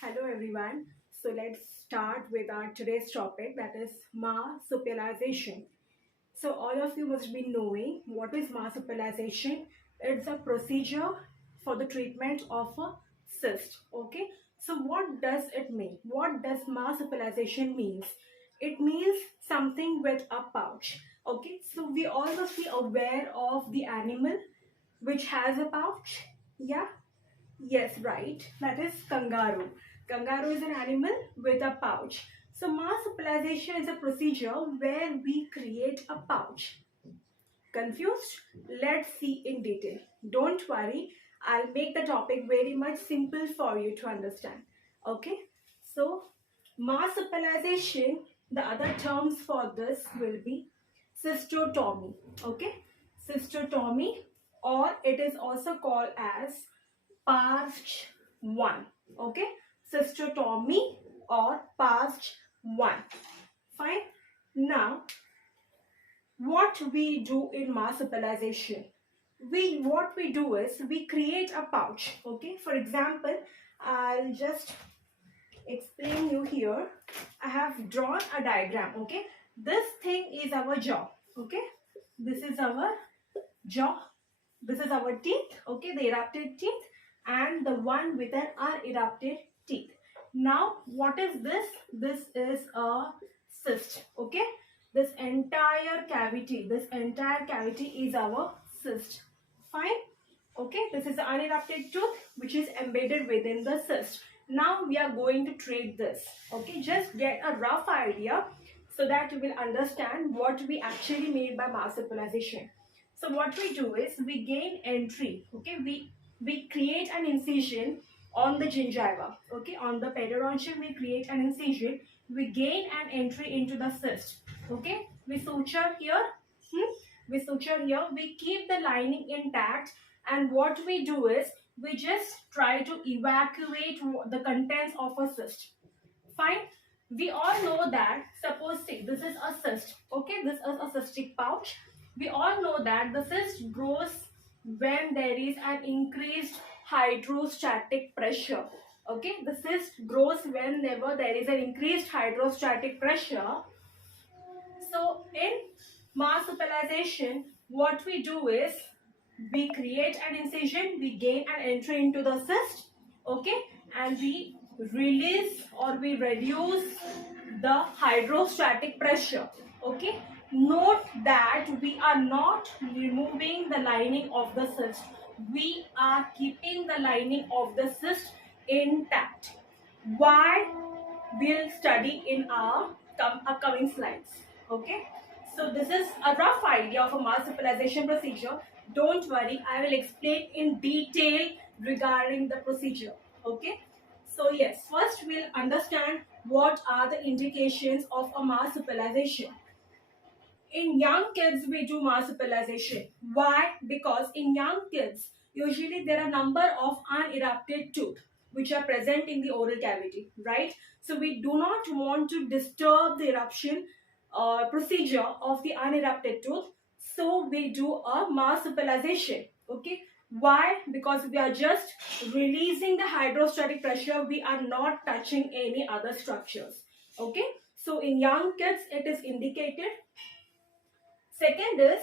Hello everyone. So let's start with our today's topic, that is marsupialization. So all of you must be knowing what is marsupialization. It's a procedure for the treatment of a cyst. Okay. So what does it mean? What does marsupialization means? It means something with a pouch. Okay. So we all must be aware of the animal which has a pouch. Yeah. Yes, right. That is kangaroo. Kangaroo is an animal with a pouch. So marsupialization is a procedure where we create a pouch. Confused? Let's see in detail. Don't worry, I'll make the topic very much simple for you to understand. Okay? So marsupialization, the other terms for this will be cystotomy. Okay? Cystotomy, or it is also called as past 1. Okay, cystotomy or past 1. Fine. Now what we do in marsupialization, what we do is we create a pouch. Okay, for example, I'll just explain you here. I have drawn a diagram. Okay, this thing is our jaw. Okay, this is our jaw, this is our teeth. Okay, the erupted teeth, and the one with an unerupted teeth. Now what is this? This is a cyst. Okay, this entire cavity is our cyst. Fine. Okay, this is the unerupted tooth which is embedded within the cyst. Now we are going to treat this. Okay, just get a rough idea so that you will understand what we actually mean by marsupialization. So what we do is we gain entry. Okay, we create an incision on the gingiva. Okay, on the periodontium we create an incision. We gain an entry into the cyst. Okay, we suture here. We suture here. We keep the lining intact, and what we do is we just try to evacuate the contents of a cyst. Fine. We all know that, suppose say this is a cyst. Okay, this is a cystic pouch. We all know that the cyst grows when there is an increased hydrostatic pressure. Okay, the cyst grows whenever there is an increased hydrostatic pressure. So in marsupialization, what we do is we create an incision, we gain an entry into the cyst. Okay, and we release or we reduce the hydrostatic pressure. Okay, note that we are not removing the lining of the cyst, we are keeping the lining of the cyst intact. Why? We'll study in our upcoming slides. Okay, so this is a rough idea of a marsupialization procedure. Don't worry, I will explain in detail regarding the procedure. Okay, so yes, first we'll understand what are the indications of a marsupialization. In young kids we do marsupialization. Why? Because in young kids usually there are number of unerupted teeth which are present in the oral cavity, right? So we do not want to disturb the eruption procedure of the unerupted tooth, so we do a marsupialization. Okay, why? Because we are just releasing the hydrostatic pressure, we are not touching any other structures. Okay, so in young kids it is indicated. Second is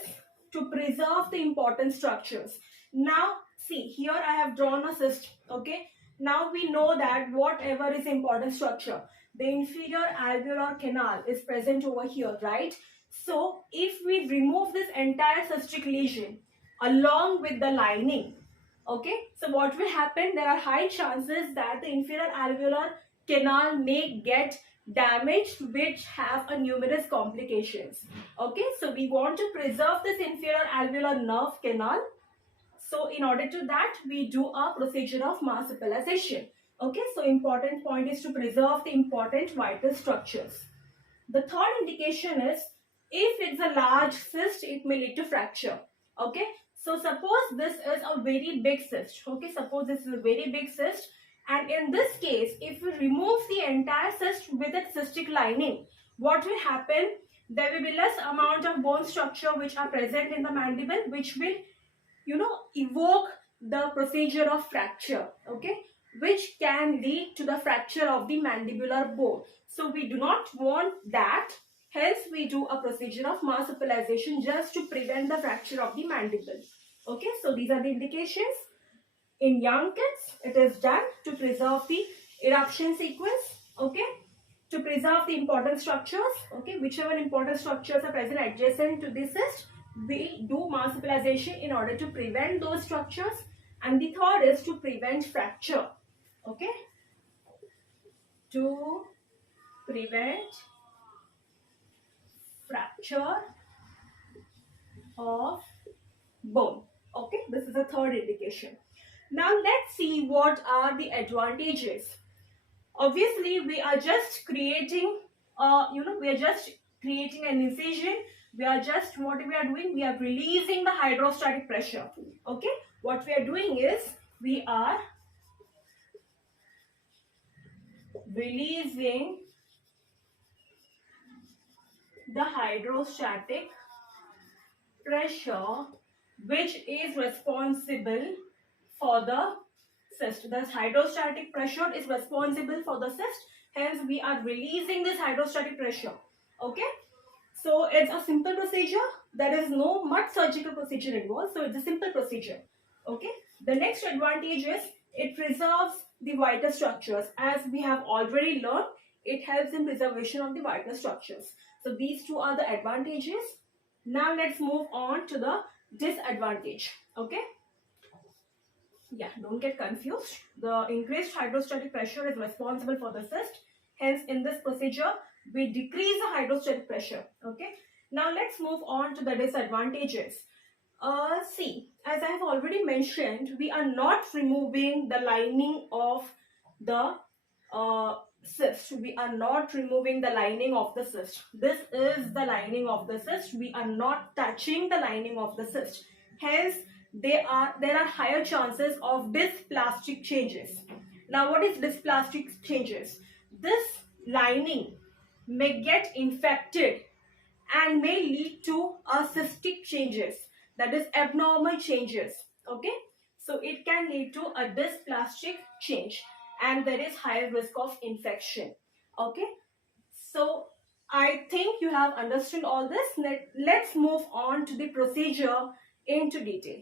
to preserve the important structures. Now see, here I have drawn a cyst. Okay, now we know that whatever is important structure, the inferior alveolar canal is present over here, right? So if we remove this entire cystic lesion along with the lining, okay, so what will happen? There are high chances that the inferior alveolar canal may get damaged, which have a numerous complications. Okay, so we want to preserve this inferior alveolar nerve canal. So in order to that, we do a procedure of marsupialization. Okay, so important point is to preserve the important vital structures. The third indication is if it's a large cyst, it may lead to fracture. Okay, so suppose this is a very big cyst. Okay, suppose this is a very big cyst, and in this case, if we remove the entire cyst with its cystic lining, what will happen? There will be less amount of bone structure which are present in the mandible, which will evoke the procedure of fracture. Okay, which can lead to the fracture of the mandibular bone. So we do not want that. Hence, we do a procedure of marsupialization just to prevent the fracture of the mandible. Okay, so these are the indications. In young kids, it is done to preserve the eruption sequence. Okay, to preserve the important structures. Okay, whichever important structures are present adjacent to the cyst, we do marsupialization in order to prevent those structures. And the third is to prevent fracture. Okay, to prevent fracture of bone. Okay, this is the third indication. Now let's see what are the advantages. Obviously, we are just creating, we are just creating an incision. We are just, what we are doing, we are releasing the hydrostatic pressure. Okay, what we are doing is we are releasing the hydrostatic pressure which is responsible for the cyst. Thus, hydrostatic pressure is responsible for the cyst. Hence, we are releasing this hydrostatic pressure. Okay. So, it's a simple procedure. There is no much surgical procedure involved. So, it's a simple procedure. Okay. The next advantage is it preserves the vital structures. As we have already learned, it helps in preservation of the vital structures. So, these two are the advantages. Now, let's move on to the disadvantage. Okay. Yeah, don't get confused. The increased hydrostatic pressure is responsible for the cyst. Hence, in this procedure, we decrease the hydrostatic pressure. Okay. Now, let's move on to the disadvantages. See, as I have already mentioned, we are not removing the lining of the cyst. We are not removing the lining of the cyst. This is the lining of the cyst. We are not touching the lining of the cyst. Hence, there are higher chances of dysplastic changes. Now, what is dysplastic changes? This lining may get infected and may lead to cystic changes, that is abnormal changes. Okay, so it can lead to a dysplastic change and there is higher risk of infection. Okay, so I think you have understood all this. Let's move on to the procedure into detail.